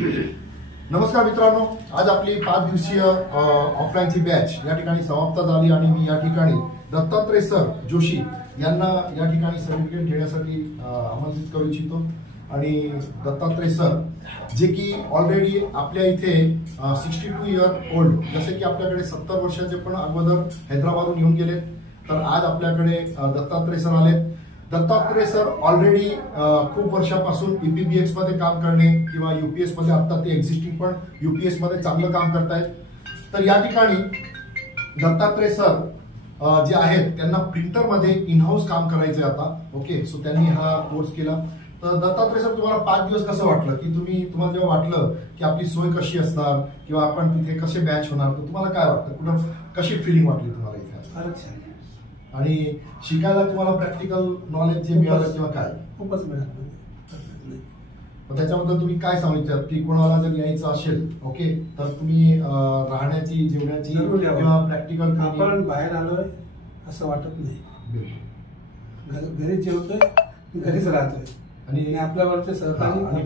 नमस्कार मित्रांनो, आज आपली 5 दिवसीय ऑफलाईनची बॅच या ठिकाणी समाप्त झाली आणि मी या ठिकाणी दत्तात्रय सर जोशी यांना या ठिकाणी सर्टिफिकेट घेण्यासाठी आमंत्रित करू इच्छितो। आणि दत्तात्रय सर जे की ऑलरेडी आपल्या इथे 62 इयर ओल्ड, जसे की आपल्याकडे 70 वर्षाचे पण अगोदर हैदराबादहून येऊन गेले, तर आज आपल्याकडे दत्तात्रय सर आले। दत्तात्रय सर ऑलरेडी खूप वर्षापासून ईपीबीएक्स मध्ये काम करणे किंवा यूपीएस मध्ये आता ते एक्झिस्टिंग पण यूपीएस मध्ये चांगलं काम करतायत। तर या ठिकाणी दत्तात्रय सर जे आहेत त्यांना प्रिंटर मध्ये इन हाऊस काम करायचंय आता। ओके, सो त्यांनी हा कोर्स केला। तर दत्तात्रय सर, तुम्हाला 5 दिवस कसं वाटलं की तुम्हाला जेव्हा वाटलं की आपली सोय कशी असणार किंवा आपण तिथे कसे बॅच होणार, तर तुम्हाला काय वाटतं, कुठं कशी फिलिंग वाटली तुम्हाला इथे? आणि शिकायला तुम्हाला प्रॅक्टिकल नॉलेज जे मिळालं किंवा काय? खूपच मिळालं। त्याच्याबद्दल तुम्ही काय सांगितलं की कोणाला जर यायचं असेल ओके, तर तुम्ही राहण्याची जेवण्याची किंवा प्रॅक्टिकल आपण बाहेर आलोय असं वाटत नाही, घरी जेवतोय घरीच राहतोय आणि आपल्यावरचे सहकारी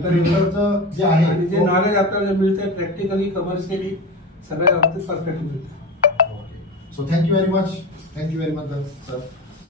जे आहे आणि जे नॉलेज आपल्याला मिळतंय प्रॅक्टिकली कमर्शियली सगळ्या बाबतीत परफेक्ट मिळतं। So thank you very much, sir.